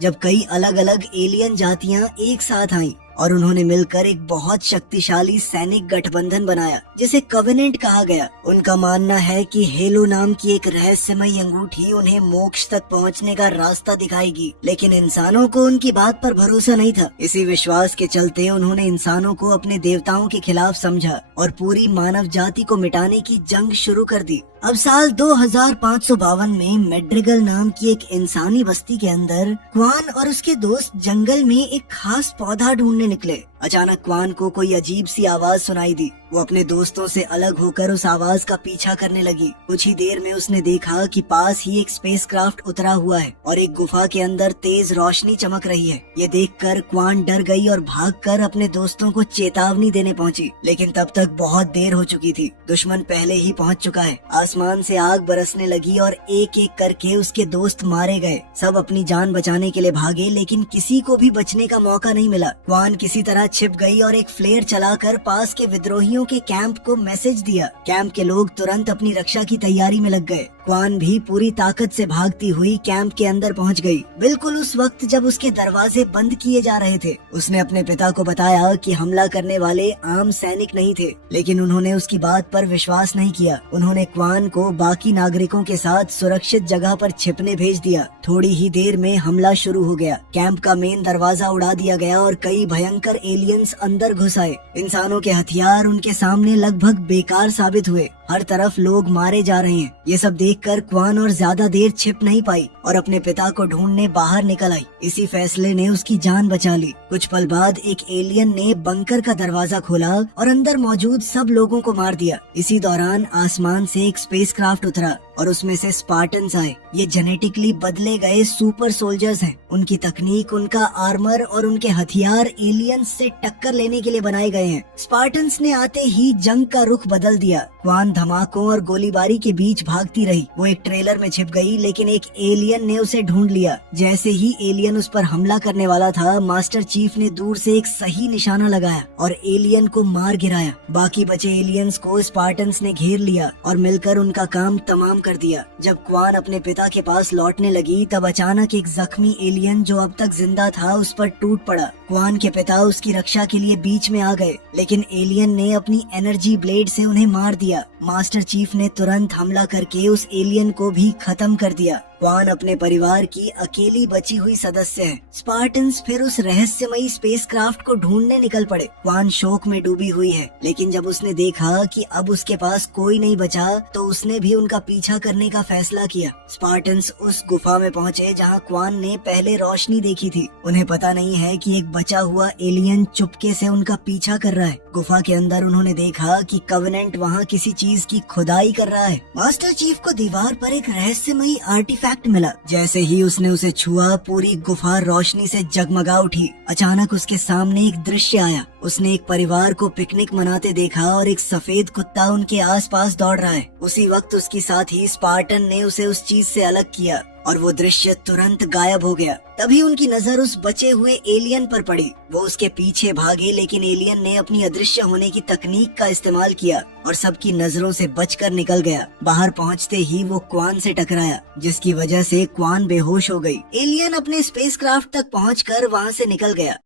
जब कई अलग अलग एलियन जातियां एक साथ आईं और उन्होंने मिलकर एक बहुत शक्तिशाली सैनिक गठबंधन बनाया जिसे कवेनेंट कहा गया। उनका मानना है कि हेलो नाम की एक रहस्यमयी अंगूठी उन्हें मोक्ष तक पहुंचने का रास्ता दिखाएगी, लेकिन इंसानों को उनकी बात पर भरोसा नहीं था। इसी विश्वास के चलते उन्होंने इंसानों को अपने देवताओं के खिलाफ समझा और पूरी मानव जाति को मिटाने की जंग शुरू कर दी। अब साल 2552 में मेड्रिगल नाम की एक इंसानी बस्ती के अंदर क्वान और उसके दोस्त जंगल में एक खास पौधा ढूंढने निकले। अचानक क्वान को कोई अजीब सी आवाज सुनाई दी। वो अपने दोस्तों से अलग होकर उस आवाज का पीछा करने लगी। कुछ ही देर में उसने देखा कि पास ही एक स्पेसक्राफ्ट उतरा हुआ है और एक गुफा के अंदर तेज रोशनी चमक रही है। ये देखकर क्वान डर गई और भागकर अपने दोस्तों को चेतावनी देने पहुंची, लेकिन तब तक बहुत देर हो चुकी थी। दुश्मन पहले ही पहुंच चुका है। आसमान से आग बरसने लगी और एक एक करके उसके दोस्त मारे गए। सब अपनी जान बचाने के लिए भागे, लेकिन किसी को भी बचने का मौका नहीं मिला। क्वान किसी तरह छिप गई और एक फ्लेयर चलाकर पास के विद्रोहियों के कैंप को मैसेज दिया। कैंप के लोग तुरंत अपनी रक्षा की तैयारी में लग गए। क्वान भी पूरी ताकत से भागती हुई कैंप के अंदर पहुंच गई। बिल्कुल उस वक्त जब उसके दरवाजे बंद किए जा रहे थे। उसने अपने पिता को बताया कि हमला करने वाले आम सैनिक नहीं थे, लेकिन उन्होंने उसकी बात पर विश्वास नहीं किया। उन्होंने क्वान को बाकी नागरिकों के साथ सुरक्षित जगह पर छिपने भेज दिया। थोड़ी ही देर में हमला शुरू हो गया। कैंप का मेन दरवाजा उड़ा दिया गया और कई भयंकर एलियंस अंदर घुस आए। इंसानों के हथियार उनके सामने लगभग बेकार साबित हुए। हर तरफ लोग मारे जा रहे हैं। ये सब देखकर क्वान और ज्यादा देर छिप नहीं पाई और अपने पिता को ढूंढने बाहर निकल आई। इसी फैसले ने उसकी जान बचा ली। कुछ पल बाद एक एलियन ने बंकर का दरवाजा खोला और अंदर मौजूद सब लोगों को मार दिया। इसी दौरान आसमान से एक स्पेसक्राफ्ट उतरा और उसमें से स्पार्टन्स आए। ये जेनेटिकली बदले गए सुपर सोल्जर्स हैं। उनकी तकनीक, उनका आर्मर और उनके हथियार एलियंस से टक्कर लेने के लिए बनाए गए हैं। स्पार्टन्स ने आते ही जंग का रुख बदल दिया। क्वान धमाकों और गोलीबारी के बीच भागती रही। वो एक ट्रेलर में छिप गई, लेकिन एक एलियन ने उसे ढूंढ लिया। जैसे ही एलियन उस पर हमला करने वाला था, मास्टर चीफ ने दूर से एक सही निशाना लगाया और एलियन को मार गिराया। बाकी बचे एलियंस को स्पार्टन्स ने घेर लिया और मिलकर उनका काम तमाम कर दिया। जब क्वान अपने पिता के पास लौटने लगी, तब अचानक एक जख्मी एलियन जो अब तक जिंदा था उस पर टूट पड़ा। क्वान के पिता उसकी रक्षा के लिए बीच में आ गए, लेकिन एलियन ने अपनी एनर्जी ब्लेड से उन्हें मार दिया। मास्टर चीफ ने तुरंत हमला करके उस एलियन को भी खत्म कर दिया। क्वान अपने परिवार की अकेली बची हुई सदस्य है। स्पार्टन्स फिर उस रहस्यमयी स्पेसक्राफ्ट को ढूंढने निकल पड़े। क्वान शोक में डूबी हुई है, लेकिन जब उसने देखा कि अब उसके पास कोई नहीं बचा, तो उसने भी उनका पीछा करने का फैसला किया। स्पार्टन्स उस गुफा में पहुँचे जहाँ क्वान ने पहले रोशनी देखी थी। उन्हें पता नहीं है कि एक बचा हुआ एलियन चुपके से उनका पीछा कर रहा है। गुफा के अंदर उन्होंने देखा कि कवेनेंट वहाँ किसी चीज की खुदाई कर रहा है। मास्टर चीफ को दीवार पर एक रहस्यमयी आर्टिफैक्ट मिला। जैसे ही उसने उसे छुआ, पूरी गुफा रोशनी से जगमगा उठी। अचानक उसके सामने एक दृश्य आया। उसने एक परिवार को पिकनिक मनाते देखा और एक सफेद कुत्ता उनके आसपास दौड़ रहा है। उसी वक्त उसकी साथी स्पार्टन ने उसे उस चीज से अलग किया और वो दृश्य तुरंत गायब हो गया। तभी उनकी नजर उस बचे हुए एलियन पर पड़ी। वो उसके पीछे भागे, लेकिन एलियन ने अपनी अदृश्य होने की तकनीक का इस्तेमाल किया और सबकी नजरों से बचकर निकल गया। बाहर पहुंचते ही वो क्वान से टकराया, जिसकी वजह से क्वान बेहोश हो गई। एलियन अपने स्पेसक्राफ्ट तक पहुंचकर वहां से निकल गया।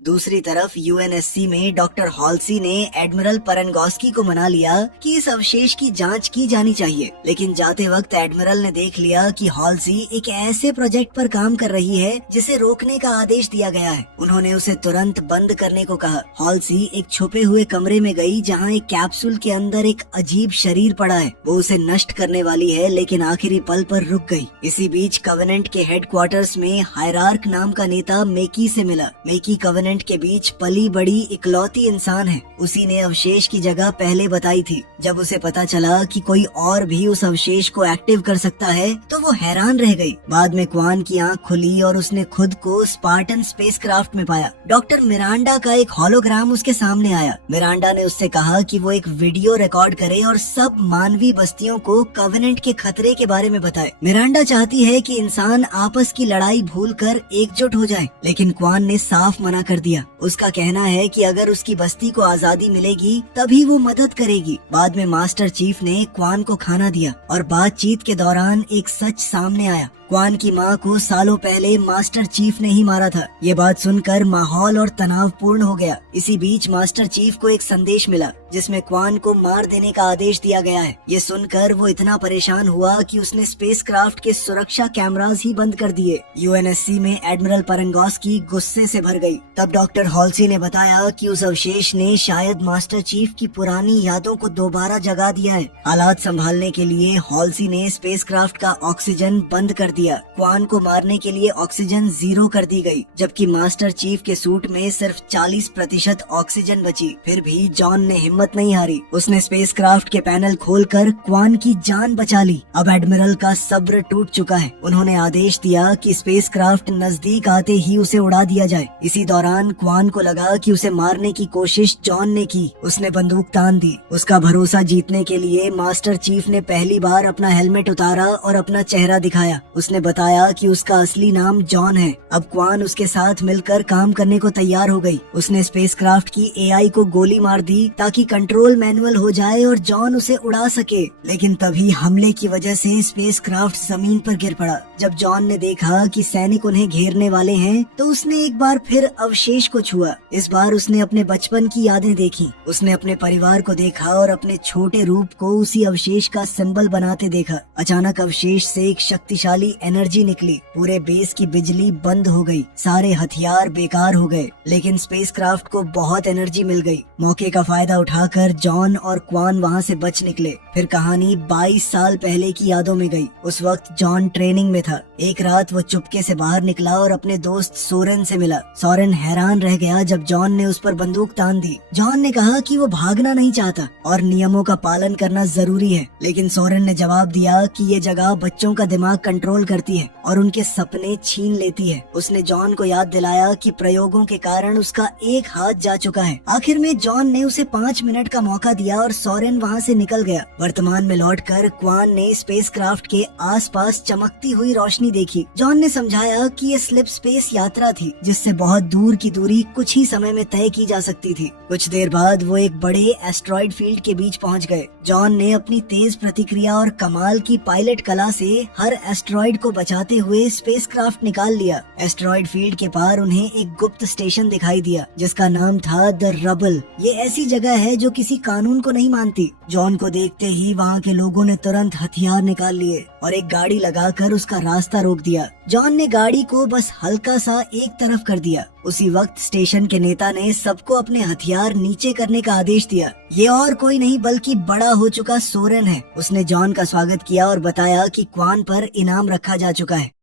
दूसरी तरफ यूएनएससी में डॉक्टर हॉल्सी ने एडमिरल परनगॉस्की को मना लिया कि इस अवशेष की जांच की जानी चाहिए, लेकिन जाते वक्त एडमिरल ने देख लिया कि हॉल्सी एक ऐसे प्रोजेक्ट पर काम कर रही है जिसे रोकने का आदेश दिया गया है। उन्होंने उसे तुरंत बंद करने को कहा। हॉल्सी एक छुपे हुए कमरे में गई जहां एक कैप्सूल के अंदर एक अजीब शरीर पड़ा है। वो उसे नष्ट करने वाली है, लेकिन आखिरी पल पर रुक गई। इसी बीच कवेनेंट के हेडक्वार्टर्स में हायरार्क नाम का नेता मेकी से मिला। मेकी कवेनेंट के बीच पली बड़ी इकलौती इंसान है। उसी ने अवशेष की जगह पहले बताई थी। जब उसे पता चला कि कोई और भी उस अवशेष को एक्टिव कर सकता है, तो वो हैरान रह गई। बाद में क्वान की आंख खुली और उसने खुद को स्पार्टन स्पेसक्राफ्ट में पाया। डॉक्टर मिरांडा का एक होलोग्राम उसके सामने आया। मिरांडा ने उससे कहा कि वो एक वीडियो रिकॉर्ड करे और सब मानवीय बस्तियों को कवेनेंट के खतरे के बारे में बताए। मिरांडा चाहती है कि इंसान आपस की लड़ाई भूलकर एकजुट हो जाए, लेकिन क्वान ने साफ मना कर दिया। उसका कहना है कि अगर उसकी बस्ती को आजादी मिलेगी तभी वो मदद करेगी। बाद में मास्टर चीफ ने क्वान को खाना दिया और बातचीत के दौरान एक सच सामने आया। क्वान की माँ को सालों पहले मास्टर चीफ ने ही मारा था। ये बात सुनकर माहौल और तनावपूर्ण हो गया। इसी बीच मास्टर चीफ को एक संदेश मिला जिसमें क्वान को मार देने का आदेश दिया गया है। ये सुनकर वो इतना परेशान हुआ कि उसने स्पेसक्राफ्ट के सुरक्षा कैमरास ही बंद कर दिए। यूएनएससी में एडमिरल परंगोस्की गुस्से से भर गई। तब डॉक्टर हॉल्सी ने बताया कि उस अवशेष ने शायद मास्टर चीफ की पुरानी यादों को दोबारा जगा दिया है। हालात संभालने के लिए हॉल्सी ने स्पेसक्राफ्ट का ऑक्सीजन बंद कर दिया। क्वान को मारने के लिए ऑक्सीजन 0 कर दी गई, जबकि मास्टर चीफ के सूट में सिर्फ 40% ऑक्सीजन बची। फिर भी जॉन ने हिम्मत नहीं हारी। उसने स्पेसक्राफ्ट के पैनल खोलकर क्वान की जान बचा ली। अब एडमिरल का सब्र टूट चुका है। उन्होंने आदेश दिया कि स्पेसक्राफ्ट नजदीक आते ही उसे उड़ा दिया जाए। इसी दौरान क्वान को लगा कि उसे मारने की कोशिश जॉन ने की। उसने बंदूक तान दी। उसका भरोसा जीतने के लिए मास्टर चीफ ने पहली बार अपना हेलमेट उतारा और अपना चेहरा दिखाया। उसने बताया कि उसका असली नाम जॉन है। अब क्वान उसके साथ मिलकर काम करने को तैयार हो गई। उसने स्पेसक्राफ्ट की एआई को गोली मार दी ताकि कंट्रोल मैनुअल हो जाए और जॉन उसे उड़ा सके। लेकिन तभी हमले की वजह से स्पेसक्राफ्ट जमीन पर गिर पड़ा। जब जॉन ने देखा कि सैनिक उन्हें घेरने वाले हैं, तो उसने एक बार फिर अवशेष को छुआ। इस बार उसने अपने बचपन की यादें देखी। उसने अपने परिवार को देखा और अपने छोटे रूप को उसी अवशेष का सिंबल बनाते देखा। अचानक अवशेष से एक शक्तिशाली एनर्जी निकली। पूरे बेस की बिजली बंद हो गई। सारे हथियार बेकार हो गए। लेकिन स्पेसक्राफ्ट को बहुत एनर्जी मिल गई। मौके का फायदा उठाकर जॉन और क्वान वहाँ से बच निकले। फिर कहानी 22 साल पहले की यादों में गई। उस वक्त जॉन ट्रेनिंग में था। एक रात वो चुपके से बाहर निकला और अपने दोस्त सोरेन से मिला। सोरेन हैरान रह गया जब जॉन ने उस पर बंदूक तान दी। जॉन ने कहा कि वो भागना नहीं चाहता और नियमों का पालन करना जरूरी है। लेकिन सोरेन ने जवाब दिया कि ये जगह बच्चों का दिमाग कंट्रोल करती है और उनके सपने छीन लेती है। उसने जॉन को याद दिलाया कि प्रयोगों के कारण उसका एक हाथ जा चुका है। आखिर में जॉन ने उसे 5 मिनट का मौका दिया और सोरेन वहाँ से निकल गया। वर्तमान में लौटकर क्वान ने स्पेसक्राफ्ट के आसपास चमकती हुई रोशनी देखी। जॉन ने समझाया कि ये स्लिप स्पेस यात्रा थी, जिससे बहुत दूर की दूरी कुछ ही समय में तय की जा सकती थी। कुछ देर बाद वो एक बड़े एस्ट्रॉइड फील्ड के बीच पहुंच गए। जॉन ने अपनी तेज प्रतिक्रिया और कमाल की पायलट कला से हर एस्ट्रॉइड को बचाते हुए स्पेसक्राफ्ट निकाल लिया। एस्ट्रॉइड फील्ड के पार उन्हें एक गुप्त स्टेशन दिखाई दिया जिसका नाम था द रबल। ये ऐसी जगह है जो किसी कानून को नहीं मानती। जॉन को देखते ही वहाँ के लोगों ने तुरंत हथियार निकाल लिए और एक गाड़ी लगाकर उसका रास्ता रोक दिया। जॉन ने गाड़ी को बस हल्का सा एक तरफ कर दिया। उसी वक्त स्टेशन के नेता ने सबको अपने हथियार नीचे करने का आदेश दिया। ये और कोई नहीं बल्कि बड़ा हो चुका सोरेन है। उसने जॉन का स्वागत किया और बताया कि क्वान पर इनाम रखा जा चुका है।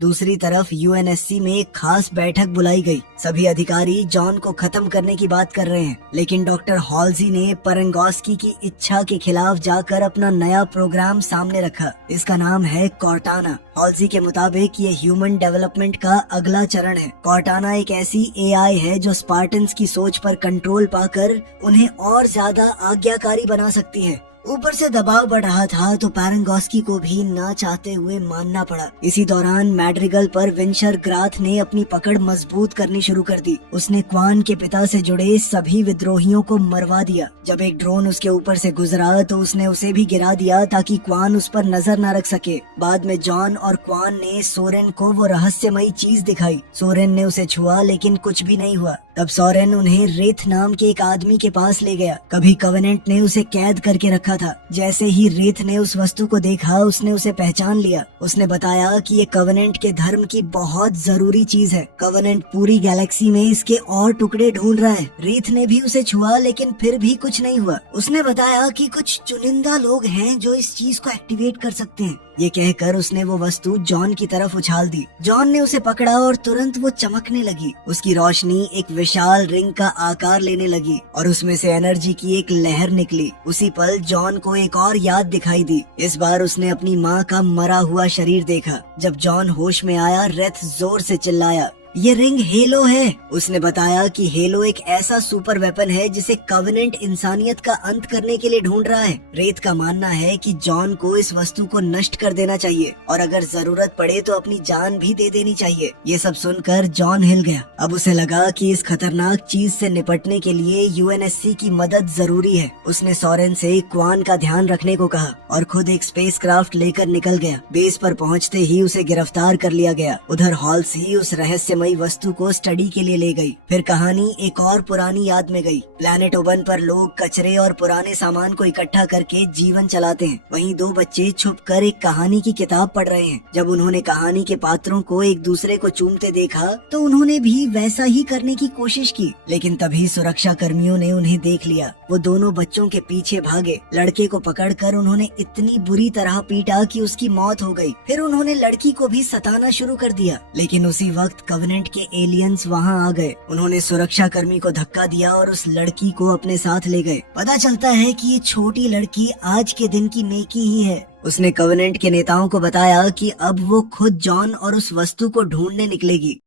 दूसरी तरफ यूएनएससी में एक खास बैठक बुलाई गई। सभी अधिकारी जॉन को खत्म करने की बात कर रहे हैं, लेकिन डॉक्टर हॉल्सी ने परंगोस्की की इच्छा के खिलाफ जाकर अपना नया प्रोग्राम सामने रखा। इसका नाम है कॉर्टाना। हॉल्सी के मुताबिक ये ह्यूमन डेवलपमेंट का अगला चरण है। कॉर्टाना एक ऐसी एआई है जो स्पार्टन्स की सोच पर कंट्रोल पाकर उन्हें और ज्यादा आज्ञाकारी बना सकती है। ऊपर से दबाव बढ़ रहा था तो परंगोस्की को भी ना चाहते हुए मानना पड़ा। इसी दौरान मैड्रिगल पर विंशर ग्राथ ने अपनी पकड़ मजबूत करनी शुरू कर दी। उसने क्वान के पिता से जुड़े सभी विद्रोहियों को मरवा दिया। जब एक ड्रोन उसके ऊपर से गुजरा तो उसने उसे भी गिरा दिया ताकि क्वान उस पर नजर न रख सके। बाद में जॉन और क्वान ने सोरेन को वो रहस्यमयी चीज दिखाई। सोरेन ने उसे छुआ लेकिन कुछ भी नहीं हुआ। तब सोरेन उन्हें रेथ नाम के एक आदमी के पास ले गया। कभी कवेनेंट ने उसे कैद करके रखा था। जैसे ही रेथ ने उस वस्तु को देखा उसने उसे पहचान लिया। उसने बताया कि ये कवेनेंट के धर्म की बहुत जरूरी चीज है। कवेनेंट पूरी गैलेक्सी में इसके और टुकड़े ढूंढ रहा है। रेथ ने भी उसे छुआ लेकिन फिर भी कुछ नहीं हुआ। उसने बताया कि कुछ चुनिंदा लोग हैं जो इस चीज को एक्टिवेट कर सकते हैं। ये कहकर उसने वो वस्तु जॉन की तरफ उछाल दी। जॉन ने उसे पकड़ा और तुरंत वो चमकने लगी। उसकी रोशनी एक विशाल रिंग का आकार लेने लगी और उसमें से एनर्जी की एक लहर निकली। उसी पल जॉन को एक और याद दिखाई दी। इस बार उसने अपनी माँ का मरा हुआ शरीर देखा। जब जॉन होश में आया, रेथ जोर से चिल्लाया। ये रिंग हेलो है। उसने बताया कि हेलो एक ऐसा सुपर वेपन है जिसे कवेनेंट इंसानियत का अंत करने के लिए ढूंढ रहा है। रेत का मानना है कि जॉन को इस वस्तु को नष्ट कर देना चाहिए और अगर जरूरत पड़े तो अपनी जान भी दे देनी चाहिए। ये सब सुनकर जॉन हिल गया। अब उसे लगा कि इस खतरनाक चीज से निपटने के लिए यूएनएससी की मदद जरूरी है। उसने सोरेन से क्वान का ध्यान रखने को कहा और खुद एक स्पेसक्राफ्ट लेकर निकल गया। बेस पर पहुंचते ही उसे गिरफ्तार कर लिया गया। उधर हॉल्सी उस रहस्यमयी वस्तु को स्टडी के लिए ले गई। फिर कहानी एक और पुरानी याद में गई। प्लैनेट ओबन पर लोग कचरे और पुराने सामान को इकट्ठा करके जीवन चलाते हैं। वहीं दो बच्चे छुपकर एक कहानी की किताब पढ़ रहे हैं। जब उन्होंने कहानी के पात्रों को एक दूसरे को चूमते देखा तो उन्होंने भी वैसा ही करने की कोशिश की, लेकिन तभी सुरक्षा कर्मियों ने उन्हें देख लिया। वो दोनों बच्चों के पीछे भागे। लड़के को पकड़कर उन्होंने इतनी बुरी तरह पीटा कि उसकी मौत हो गई। फिर उन्होंने लड़की को भी सताना शुरू कर दिया, लेकिन उसी वक्त कवेनेंट के एलियंस वहाँ आ गए। उन्होंने सुरक्षा कर्मी को धक्का दिया और उस लड़की को अपने साथ ले गए। पता चलता है कि ये छोटी लड़की आज के दिन की मेकी ही है। उसने कवेनेंट के नेताओं को बताया कि अब वो खुद जॉन और उस वस्तु को ढूंढने निकलेगी।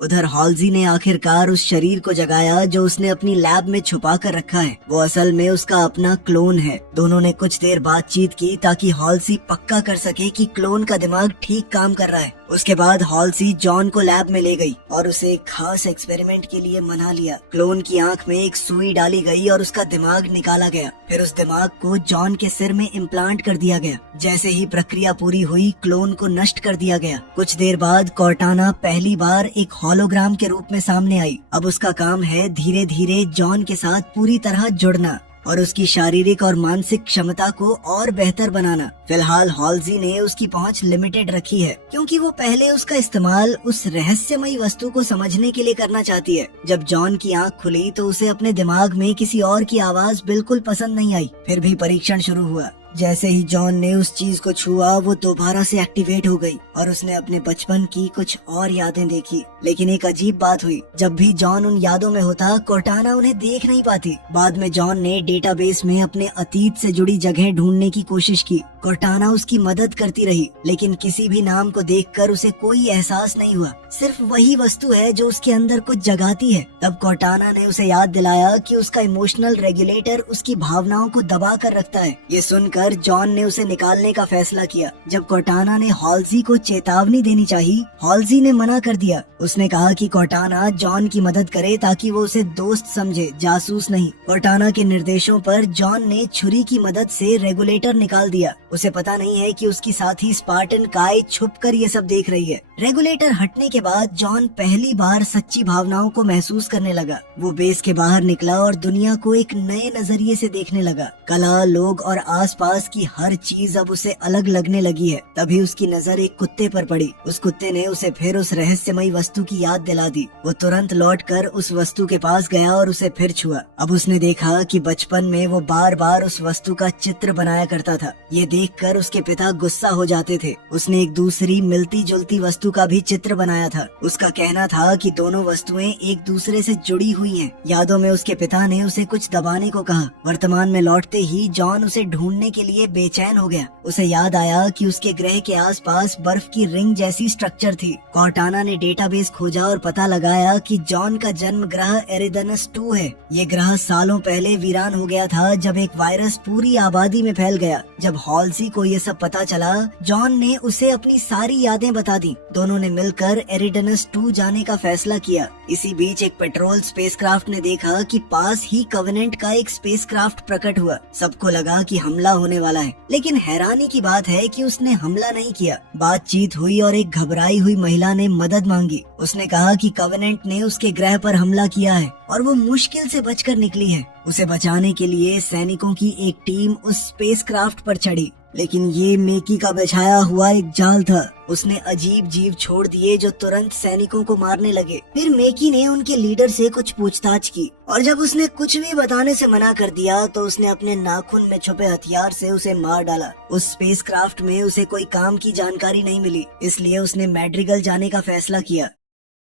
उधर हॉल्जी ने आखिरकार उस शरीर को जगाया जो उसने अपनी लैब में छुपा कर रखा है। वो असल में उसका अपना क्लोन है। दोनों ने कुछ देर बातचीत की ताकि हॉल्सी पक्का कर सके कि क्लोन का दिमाग ठीक काम कर रहा है। उसके बाद हॉल्सी जॉन को लैब में ले गई और उसे एक खास एक्सपेरिमेंट के लिए मना लिया। क्लोन की आंख में एक सुई डाली गई और उसका दिमाग निकाला गया। फिर उस दिमाग को जॉन के सिर में इम्प्लांट कर दिया गया। जैसे ही प्रक्रिया पूरी हुई, क्लोन को नष्ट कर दिया गया। कुछ देर बाद कॉर्टाना पहली बार एक होलोग्राम के रूप में सामने आई। अब उसका काम है धीरे धीरे जॉन के साथ पूरी तरह जुड़ना और उसकी शारीरिक और मानसिक क्षमता को और बेहतर बनाना। फिलहाल हॉल्जी ने उसकी पहुंच लिमिटेड रखी है क्योंकि वो पहले उसका इस्तेमाल उस रहस्यमयी वस्तु को समझने के लिए करना चाहती है। जब जॉन की आंख खुली तो उसे अपने दिमाग में किसी और की आवाज बिल्कुल पसंद नहीं आई। फिर भी परीक्षण शुरू हुआ। जैसे ही जॉन ने उस चीज को छुआ वो दोबारा से एक्टिवेट हो गई और उसने अपने बचपन की कुछ और यादें देखी। लेकिन एक अजीब बात हुई, जब भी जॉन उन यादों में होता कॉर्टाना उन्हें देख नहीं पाती। बाद में जॉन ने डेटाबेस में अपने अतीत से जुड़ी जगह ढूंढने की कोशिश की। कॉर्टाना उसकी मदद करती रही, लेकिन किसी भी नाम को देखकर उसे कोई एहसास नहीं हुआ। सिर्फ वही वस्तु है जो उसके अंदर कुछ जगाती है। तब कॉर्टाना ने उसे याद दिलाया कि उसका इमोशनल रेगुलेटर उसकी भावनाओं को दबा कर रखता है। ये सुनकर जॉन ने उसे निकालने का फैसला किया। जब कॉर्टाना ने हॉल्जी को चेतावनी देनी चाहिए, हॉल्जी ने मना कर दिया। उसने कहा कि कॉर्टाना जॉन की मदद करे ताकि वो उसे दोस्त समझे, जासूस नहीं। कॉर्टाना के निर्देशों पर जॉन ने छुरी की मदद से रेगुलेटर निकाल दिया। उसे पता नहीं है कि उसकी साथी स्पार्टन काय छुपकर ये सब देख रही है। रेगुलेटर हटने के बाद जॉन पहली बार सच्ची भावनाओं को महसूस करने लगा। वो बेस के बाहर निकला और दुनिया को एक नए नजरिए से देखने लगा। कला, लोग और आसपास की हर चीज अब उसे अलग लगने लगी है। तभी उसकी नजर एक कुत्ते पर पड़ी। उस कुत्ते ने उसे फिर उस रहस्यमयी वस्तु की याद दिला दी। वो तुरंत लौटकर उस वस्तु के पास गया और उसे फिर छुआ। अब उसने देखा कि बचपन में वो बार बार उस वस्तु का चित्र बनाया करता था। ये देखकर उसके पिता गुस्सा हो जाते थे। उसने एक दूसरी मिलती जुलती वस्तु का भी चित्र बनाया था। उसका कहना था कि दोनों वस्तुएं एक दूसरे से जुड़ी हुई हैं। यादों में उसके पिता ने उसे कुछ दबाने को कहा। वर्तमान में लौटते ही जॉन उसे ढूंढने के लिए बेचैन हो गया। उसे याद आया कि उसके ग्रह के आसपास बर्फ की रिंग जैसी स्ट्रक्चर थी। कॉर्टाना ने डेटाबेस खोजा और पता लगाया कि जॉन का जन्म ग्रह एरिडनस 2 है। ये ग्रह सालों पहले वीरान हो गया था जब एक वायरस पूरी आबादी में फैल गया। जब हॉल्सी को ये सब पता चला, जॉन ने उसे अपनी सारी यादें बता दी। दोनों ने मिलकर एरिडनस 2 जाने का फैसला किया। इसी बीच एक पेट्रोल स्पेसक्राफ्ट ने देखा कि पास ही कवेनेंट का एक स्पेसक्राफ्ट प्रकट हुआ। सबको लगा कि हमला होने वाला है, लेकिन हैरानी की बात है कि उसने हमला नहीं किया। बातचीत हुई और एक घबराई हुई महिला ने मदद मांगी। उसने कहा कि कवेनेंट ने उसके ग्रह पर हमला किया है और वो मुश्किल से बचकर निकली है। उसे बचाने के लिए सैनिकों की एक टीम उस स्पेसक्राफ्ट पर चढ़ी, लेकिन ये मेकी का बिछाया हुआ एक जाल था। उसने अजीब जीव छोड़ दिए जो तुरंत सैनिकों को मारने लगे। फिर मेकी ने उनके लीडर से कुछ पूछताछ की और जब उसने कुछ भी बताने से मना कर दिया तो उसने अपने नाखून में छुपे हथियार से उसे मार डाला। उस स्पेसक्राफ्ट में उसे कोई काम की जानकारी नहीं मिली, इसलिए उसने मैड्रिगल जाने का फैसला किया।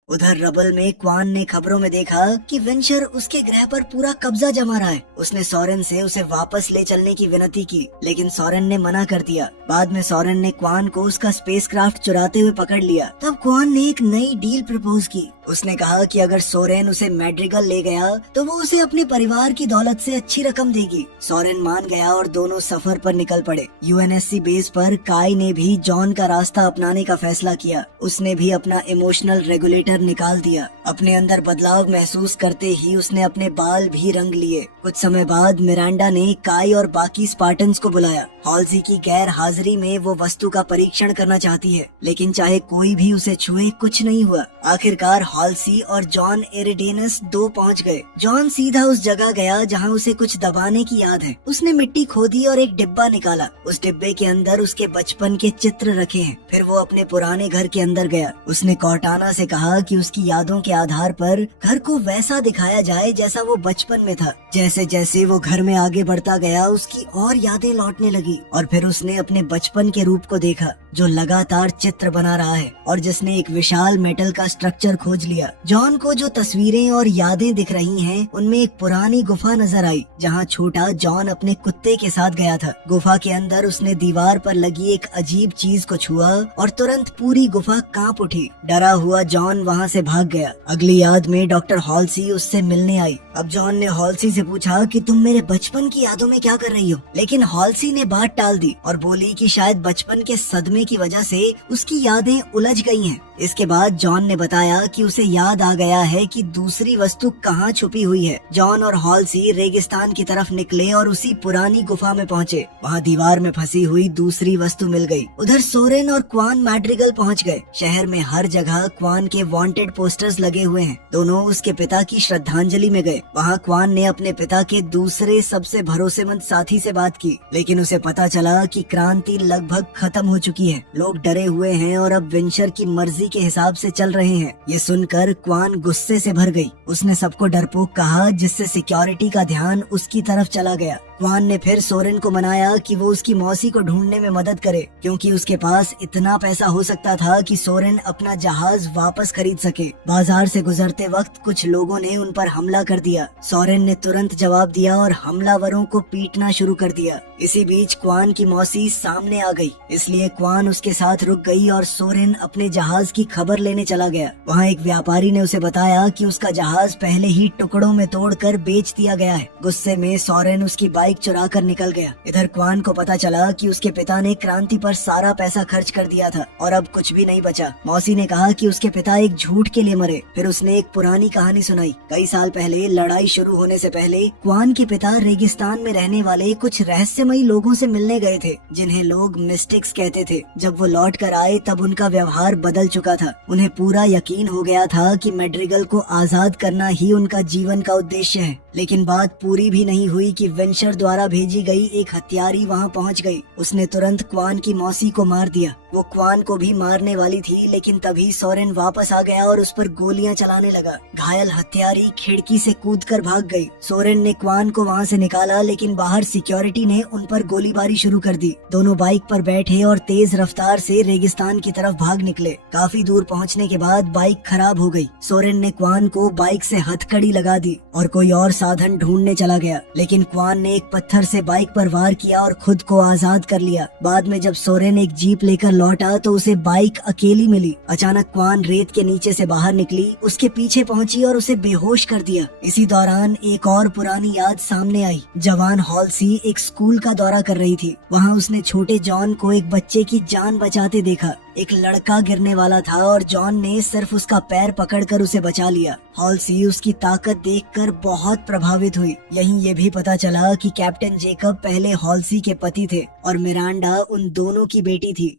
उधर रबल में क्वान ने खबरों में देखा कि वेंचर उसके ग्रह पर पूरा कब्जा जमा रहा है। उसने सोरेन से उसे वापस ले चलने की विनती की, लेकिन सोरेन ने मना कर दिया। बाद में सोरेन ने क्वान को उसका स्पेसक्राफ्ट चुराते हुए पकड़ लिया। तब क्वान ने एक नई डील प्रपोज की। उसने कहा कि अगर सोरेन उसे मैड्रिगल ले गया तो वो उसे अपने परिवार की दौलत से अच्छी रकम देगी। सोरेन मान गया और दोनों सफर पर निकल पड़े। यूएनएससी बेस पर काई ने भी जॉन का रास्ता अपनाने का फैसला किया। उसने भी अपना इमोशनल रेगुलेटर निकाल दिया। अपने अंदर बदलाव महसूस करते ही उसने अपने बाल भी रंग लिए। कुछ समय बाद मिरांडा ने काई और बाकी स्पार्टन्स को बुलाया। हॉल्सी की गैर हाजिरी में वो वस्तु का परीक्षण करना चाहती है, लेकिन चाहे कोई भी उसे छुए कुछ नहीं हुआ। आखिरकार हॉल्सी और जॉन एरिडेनस 2 पहुंच गए। जॉन सीधा उस जगह गया जहां उसे कुछ दबाने की याद है। उसने मिट्टी खोदी और एक डिब्बा निकाला। उस डिब्बे के अंदर उसके बचपन के चित्र रखे हैं। फिर वो अपने पुराने घर के अंदर गया। उसने कॉर्टाना से कहा कि उसकी यादों के आधार पर घर को वैसा दिखाया जाए जैसा वो बचपन में था। जैसे जैसे वो घर में आगे बढ़ता गया उसकी और यादें लौटने लगी और फिर उसने अपने बचपन के रूप को देखा जो लगातार चित्र बना रहा है और जिसने एक विशाल मेटल का स्ट्रक्चर खोज लिया। जॉन को जो तस्वीरें और यादें दिख रही हैं, उनमें एक पुरानी गुफा नजर आई जहां छोटा जॉन अपने कुत्ते के साथ गया था। गुफा के अंदर उसने दीवार पर लगी एक अजीब चीज को छुआ और तुरंत पूरी गुफा कांप उठी। डरा हुआ जॉन वहां से भाग गया। अगली याद में डॉक्टर हॉल्सी उससे मिलने आई। अब जॉन ने हॉल्सी से पूछा कि तुम मेरे बचपन की यादों में क्या कर रही हो, लेकिन हॉल्सी ने बात टाल दी और बोली कि शायद बचपन के सदमे की वजह से उसकी यादें उलझ गई हैं। इसके बाद जॉन ने बताया कि उसे याद आ गया है कि दूसरी वस्तु कहाँ छुपी हुई है। जॉन और हॉल्सी रेगिस्तान की तरफ निकले और उसी पुरानी गुफा में पहुँचे। वहाँ दीवार में फंसी हुई दूसरी वस्तु मिल गई। उधर सोरेन और क्वान मैड्रिगल पहुँच गए। शहर में हर जगह क्वान के वांटेड पोस्टर्स लगे हुए हैं। दोनों उसके पिता की श्रद्धांजलि में गए। वहाँ क्वान ने अपने पिता के दूसरे सबसे भरोसेमंद साथी से बात की, लेकिन उसे पता चला कि क्रांति लगभग खत्म हो चुकी है। लोग डरे हुए हैं और अब वेंचर की मर्जी के हिसाब से चल रहे हैं। ये सुनकर क्वान गुस्से से भर गई। उसने सबको डरपोक कहा, जिससे सिक्योरिटी का ध्यान उसकी तरफ चला गया। क्वान ने फिर सोरेन को मनाया कि वो उसकी मौसी को ढूंढने में मदद करे, क्योंकि उसके पास इतना पैसा हो सकता था कि सोरेन अपना जहाज वापस खरीद सके। बाजार से गुजरते वक्त कुछ लोगों ने उन पर हमला कर दिया। सोरेन ने तुरंत जवाब दिया और हमलावरों को पीटना शुरू कर दिया। इसी बीच क्वान की मौसी सामने आ गई, इसलिए क्वान उसके साथ रुक गई और सोरेन अपने जहाज की खबर लेने चला गया। वहाँ एक व्यापारी ने उसे बताया कि उसका जहाज पहले ही टुकड़ों में तोड़कर बेच दिया गया है। गुस्से में सोरेन उसकी बाइक चुरा कर निकल गया। इधर क्वान को पता चला कि उसके पिता ने क्रांति पर सारा पैसा खर्च कर दिया था और अब कुछ भी नहीं बचा। मौसी ने कहा कि उसके पिता एक झूठ के लिए मरे। फिर उसने एक पुरानी कहानी सुनाई। कई साल पहले लड़ाई शुरू होने से पहले क्वान के पिता रेगिस्तान में रहने वाले कुछ रहस्यमयी लोगों से मिलने गए थे, जिन्हें लोग मिस्टिक्स कहते थे। जब वो लौट कर आए तब उनका व्यवहार बदल चुका था। उन्हें पूरा यकीन हो गया था कि मैड्रिगल को आजाद करना ही उनका जीवन का उद्देश्य है, लेकिन बात पूरी भी नहीं हुई कि वेंचर द्वारा भेजी गई एक हत्यारी वहां पहुंच गई। उसने तुरंत क्वान की मौसी को मार दिया। वो क्वान को भी मारने वाली थी, लेकिन तभी सोरेन वापस आ गया और उस पर गोलियां चलाने लगा। घायल हत्यारी खिड़की से कूदकर भाग गई। सोरेन ने क्वान को वहां से निकाला, लेकिन बाहर सिक्योरिटी ने उन पर गोलीबारी शुरू कर दी। दोनों बाइक पर बैठे और तेज रफ्तार से रेगिस्तान की तरफ भाग निकले। काफी दूर पहुंचने के बाद बाइक खराब हो गई। सोरेन ने क्वान को बाइक से हथकड़ी लगा दी और कोई और साधन ढूंढने चला गया, लेकिन क्वान ने एक पत्थर से बाइक पर वार किया और खुद को आजाद कर लिया। बाद में जब सोरेन एक जीप लेकर लौटा तो उसे बाइक अकेली मिली। अचानक क्वान रेत के नीचे से बाहर निकली, उसके पीछे पहुंची और उसे बेहोश कर दिया। इसी दौरान एक और पुरानी याद सामने आई। जवान हॉल्सी एक स्कूल का दौरा कर रही थी। वहाँ उसने छोटे जॉन को एक बच्चे की जान बचाते देखा। एक लड़का गिरने वाला था और जॉन ने सिर्फ उसका पैर पकड़कर उसे बचा लिया। हॉल्सी उसकी ताकत देखकर बहुत प्रभावित हुई। यहीं ये भी पता चला कि कैप्टन जेकब पहले हॉल्सी के पति थे और मिरांडा उन दोनों की बेटी थी।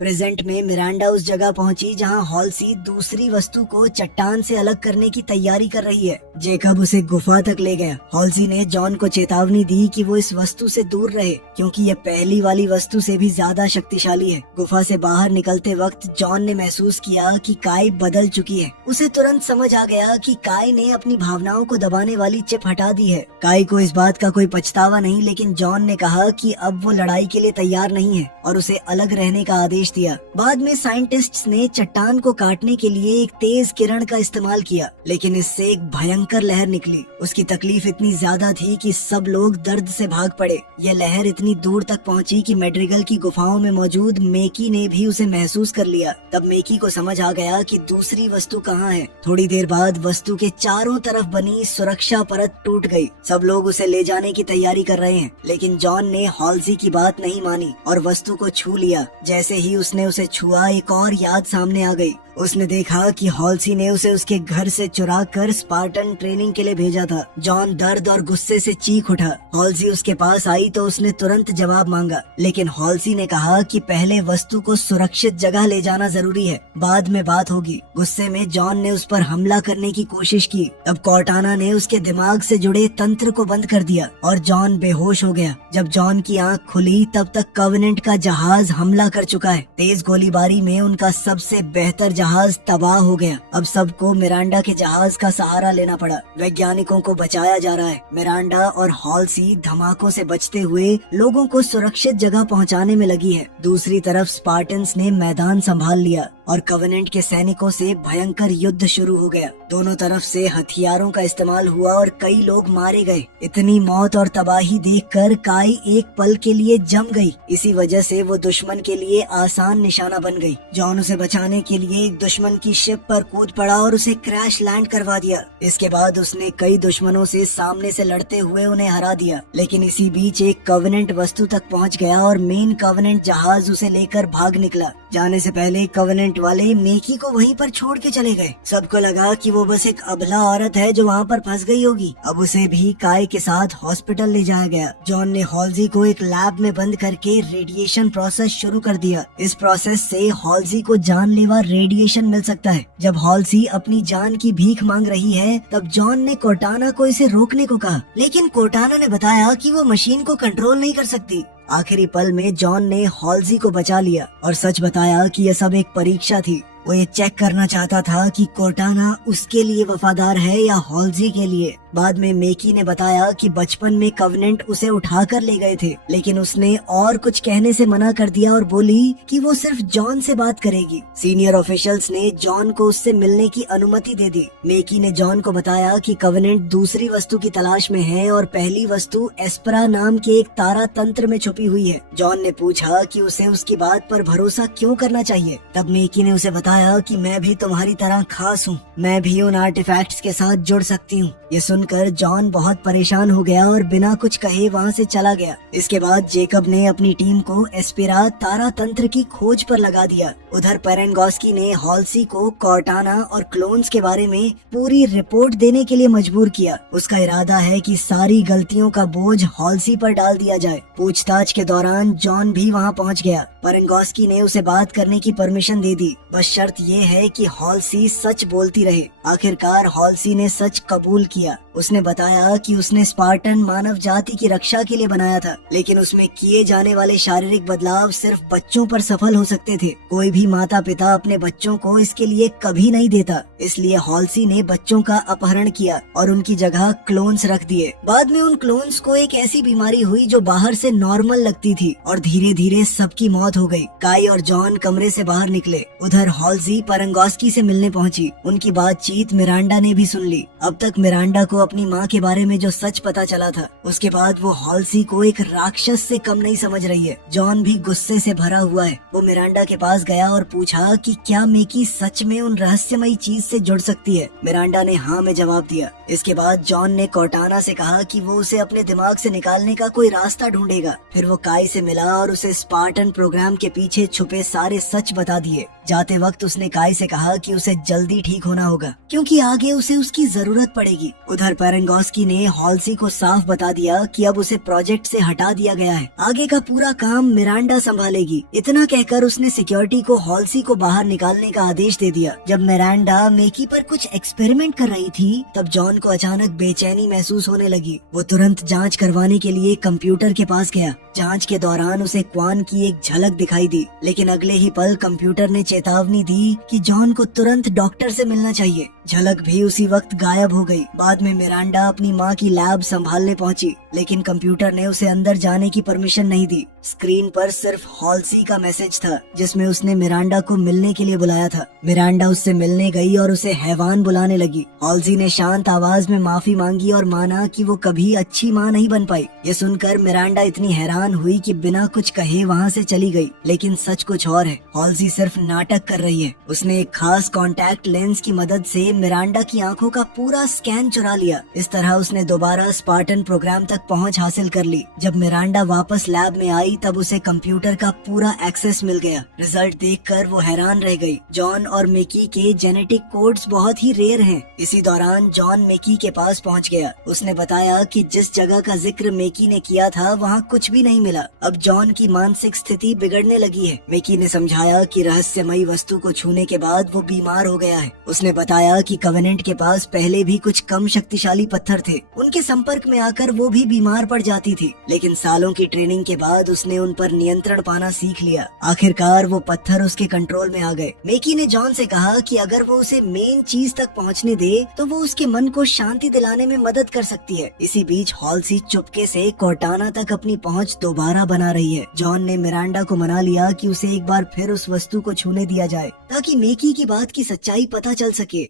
प्रेजेंट में मिरांडा उस जगह पहुंची जहां हॉल्सी दूसरी वस्तु को चट्टान से अलग करने की तैयारी कर रही है। जेकब उसे गुफा तक ले गया। हॉल्सी ने जॉन को चेतावनी दी कि वो इस वस्तु से दूर रहे, क्योंकि ये पहली वाली वस्तु से भी ज्यादा शक्तिशाली है। गुफा से बाहर निकलते वक्त जॉन ने महसूस किया कि काई बदल चुकी है। उसे तुरंत समझ आ गया कि काई ने अपनी भावनाओं को दबाने वाली चिप हटा दी है। काई को इस बात का कोई पछतावा नहीं, लेकिन जॉन ने कहा कि अब वो लड़ाई के लिए तैयार नहीं है और उसे अलग रहने का आदेश दिया। बाद में साइंटिस्ट्स ने चट्टान को काटने के लिए एक तेज किरण का इस्तेमाल किया, लेकिन इससे एक भयंकर लहर निकली। उसकी तकलीफ इतनी ज्यादा थी कि सब लोग दर्द से भाग पड़े। यह लहर इतनी दूर तक पहुंची कि मैड्रिगल की गुफाओं में मौजूद मेकी ने भी उसे महसूस कर लिया। तब मेकी को समझ आ गया कि दूसरी वस्तु कहाँ है। थोड़ी देर बाद वस्तु के चारों तरफ बनी सुरक्षा परत टूट गई। सब लोग उसे ले जाने की तैयारी कर रहे हैं, लेकिन जॉन ने हॉल्सी की बात नहीं मानी और वस्तु को छू लिया। जैसे ही उसने उसे छुआ, एक और याद सामने आ गई। उसने देखा कि हॉल्सी ने उसे उसके घर से चुरा कर स्पार्टन ट्रेनिंग के लिए भेजा था। जॉन दर्द और गुस्से से चीख उठा। हॉल्सी उसके पास आई तो उसने तुरंत जवाब मांगा, लेकिन हॉल्सी ने कहा कि पहले वस्तु को सुरक्षित जगह ले जाना जरूरी है, बाद में बात होगी। गुस्से में जॉन ने उस पर हमला करने की कोशिश की। तब कॉर्टाना ने उसके दिमाग से जुड़े तंत्र को बंद कर दिया और जॉन बेहोश हो गया। जब जॉन की आंख खुली तब तक कवेनेंट का जहाज हमला कर चुका है। तेज गोलीबारी में उनका सबसे बेहतर जहाज तबाह हो गया। अब सबको मिरांडा के जहाज का सहारा लेना पड़ा। वैज्ञानिकों को बचाया जा रहा है। मिरांडा और हॉल्सी धमाकों से बचते हुए लोगों को सुरक्षित जगह पहुंचाने में लगी है। दूसरी तरफ स्पार्टन्स ने मैदान संभाल लिया और कवेनेंट के सैनिकों से भयंकर युद्ध शुरू हो गया। दोनों तरफ से हथियारों का इस्तेमाल हुआ और कई लोग मारे गए। इतनी मौत और तबाही देखकर काई एक पल के लिए जम गई। इसी वजह से वो दुश्मन के लिए आसान निशाना बन गई। जॉन उसे बचाने के लिए एक दुश्मन की शिप पर कूद पड़ा और उसे क्रैश लैंड करवा दिया। इसके बाद उसने कई दुश्मनों से सामने से लड़ते हुए उन्हें हरा दिया। लेकिन इसी बीच एक कवेनेंट वस्तु तक पहुंच गया और मेन कवेनेंट जहाज उसे लेकर भाग निकला। जाने से पहले कवेनेंट वाले मेकी को वहीं पर छोड़ के चले गए। सबको लगा कि वो बस एक अबला औरत है जो वहाँ पर फंस गई होगी। अब उसे भी काय के साथ हॉस्पिटल ले जाया गया। जॉन ने हॉल्सी को एक लैब में बंद करके रेडिएशन प्रोसेस शुरू कर दिया। इस प्रोसेस से हॉल्सी को जानलेवा रेडिएशन मिल सकता है। जब हॉल्सी अपनी जान की भीख मांग रही है तब जॉन ने कोर्टाना को इसे रोकने को कहा, लेकिन कोर्टाना ने बताया कि वो मशीन को कंट्रोल नहीं कर सकती। आखिरी पल में जॉन ने हॉल्सी को बचा लिया और सच बताया कि यह सब एक परीक्षा थी। वो ये चेक करना चाहता था कि कोर्टाना उसके लिए वफादार है या हॉल्सी के लिए। बाद में मेकी ने बताया कि बचपन में कवेनेंट उसे उठाकर ले गए थे, लेकिन उसने और कुछ कहने से मना कर दिया और बोली कि वो सिर्फ जॉन से बात करेगी। सीनियर ऑफिशियल्स ने जॉन को उससे मिलने की अनुमति दे दी। मेकी ने जॉन को बताया कि कवेनेंट दूसरी वस्तु की तलाश में है और पहली वस्तु एस्परा नाम के एक तारा तंत्र में छुपी हुई है। जॉन ने पूछा कि उसे उसकी बात पर भरोसा क्यों करना चाहिए। तब मेकी ने उसे बताया कि मैं भी तुम्हारी तरह खास हूँ, मैं भी उन आर्टिफैक्ट्स के साथ जुड़ सकती हूँ। ये सुनकर जॉन बहुत परेशान हो गया और बिना कुछ कहे वहाँ से चला गया। इसके बाद जेकब ने अपनी टीम को एस्पेरा तारा तंत्र की खोज पर लगा दिया। उधर पेरेंगोस्की ने हॉल्सी को कोर्टाना और क्लोन्स के बारे में पूरी रिपोर्ट देने के लिए मजबूर किया। उसका इरादा है कि सारी गलतियों का बोझ हॉल्सी पर डाल दिया जाए। पूछताछ के दौरान जॉन भी वहाँ पहुँच गया। पेरेंगोस्की ने उसे बात करने की परमिशन दे दी, बस शर्त ये है कि हॉल्सी सच बोलती रहे। आखिरकार हॉल्सी ने सच कबूल किया। उसने बताया कि उसने स्पार्टन मानव जाति की रक्षा के लिए बनाया था, लेकिन उसमें किए जाने वाले शारीरिक बदलाव सिर्फ बच्चों पर सफल हो सकते थे। कोई भी माता पिता अपने बच्चों को इसके लिए कभी नहीं देता। इसलिए हॉल्सी ने बच्चों का अपहरण किया और उनकी जगह क्लोन्स रख दिए। बाद में उन क्लोन्स को एक ऐसी बीमारी हुई जो बाहर से नॉर्मल लगती थी और धीरे धीरे सबकी मौत हो गई। काई और जॉन कमरे से बाहर निकले। उधर हॉल्सी पेरेंगोस्की से मिलने पहुंची। उनकी बातचीत मिरांडा ने भी सुन ली। अब तक मिरांडा को अपनी माँ के बारे में जो सच पता चला था, उसके बाद वो हॉल्सी को एक राक्षस से कम नहीं समझ रही है। जॉन भी गुस्से से भरा हुआ है। वो मिरांडा के पास गया और पूछा कि क्या मेकी सच में उन रहस्यमयी चीज से जुड़ सकती है। मिरांडा ने हाँ में जवाब दिया। इसके बाद जॉन ने कोर्टाना से कहा कि वो उसे अपने दिमाग से निकालने का कोई रास्ता ढूंढेगा। फिर वो काई से मिला और उसे स्पार्टन प्रोग्राम के पीछे छुपे सारे सच बता दिए। जाते वक्त उसने काई से कहा कि उसे जल्दी ठीक होना होगा, क्योंकि आगे उसे उसकी जरूरत पड़ेगी। उधर पेरेंगोस्की ने हॉल्सी को साफ बता दिया कि अब उसे प्रोजेक्ट से हटा दिया गया है। आगे का पूरा काम मिरांडा संभालेगी। इतना कहकर उसने सिक्योरिटी को हॉल्सी को बाहर निकालने का आदेश दे दिया। जब मिरांडा मेकी पर कुछ एक्सपेरिमेंट कर रही थी, तब जॉन को अचानक बेचैनी महसूस होने लगी। वो तुरंत जांच करवाने के लिए कंप्यूटर के पास गया। जांच के दौरान उसे क्वान की एक झलक दिखाई दी, लेकिन अगले ही पल कंप्यूटर ने चेतावनी दी कि जॉन को तुरंत डॉक्टर से मिलना चाहिए। झलक भी उसी वक्त गायब हो गई। बाद में मिरांडा अपनी माँ की लैब संभालने पहुंची, लेकिन कंप्यूटर ने उसे अंदर जाने की परमिशन नहीं दी। स्क्रीन पर सिर्फ हॉल्सी का मैसेज था, जिसमें उसने मिरांडा को मिलने के लिए बुलाया था। मिरांडा उससे मिलने गई और उसे हैवान बुलाने लगी। हॉल्सी ने शांत आवाज में माफी मांगी और माना कि वो कभी अच्छी माँ नहीं बन पाई। ये सुनकर मिरांडा इतनी हैरान हुई कि बिना कुछ कहे वहाँ से चली गई, लेकिन सच कुछ और है। हॉल्सी सिर्फ नाटक कर रही है। उसने एक खास कॉन्टैक्ट लेंस की मदद से मिरांडा की आंखों का पूरा स्कैन चुरा लिया। इस तरह उसने दोबारा स्पार्टन प्रोग्राम तक पहुंच हासिल कर ली। जब मिरांडा वापस लैब में आई तब उसे कंप्यूटर का पूरा एक्सेस मिल गया। रिजल्ट देखकर वो हैरान रह गई। जॉन और मिकी के जेनेटिक कोड्स बहुत ही रेयर हैं। इसी दौरान जॉन मिकी के पास पहुंच गया। उसने बताया कि जिस जगह का जिक्र मिकी ने किया था वहाँ कुछ भी नहीं मिला। अब जॉन की मानसिक स्थिति बिगड़ने लगी है। मिकी ने समझाया कि रहस्यमयी वस्तु को छूने के बाद वो बीमार हो गया है। उसने बताया कि कवेनेंट के पास पहले भी कुछ कम शक्तिशाली पत्थर थे। उनके संपर्क में आकर वो भी बीमार पड़ जाती थी, लेकिन सालों की ट्रेनिंग के बाद उसने उन पर नियंत्रण पाना सीख लिया। आखिरकार वो पत्थर उसके कंट्रोल में आ गए। मिकी ने जॉन से कहा कि अगर वो उसे मेन चीज तक पहुंचने दे तो वो उसके मन को शांति दिलाने में मदद कर सकती है। इसी बीच हॉल्सी चुपके से कोर्टाना तक अपनी पहुंच दोबारा बना रही है। जॉन ने मिरांडा को मना लिया कि उसे एक बार फिर उस वस्तु को छूने दिया जाए, ताकि मिकी की बात की सच्चाई पता चल सके।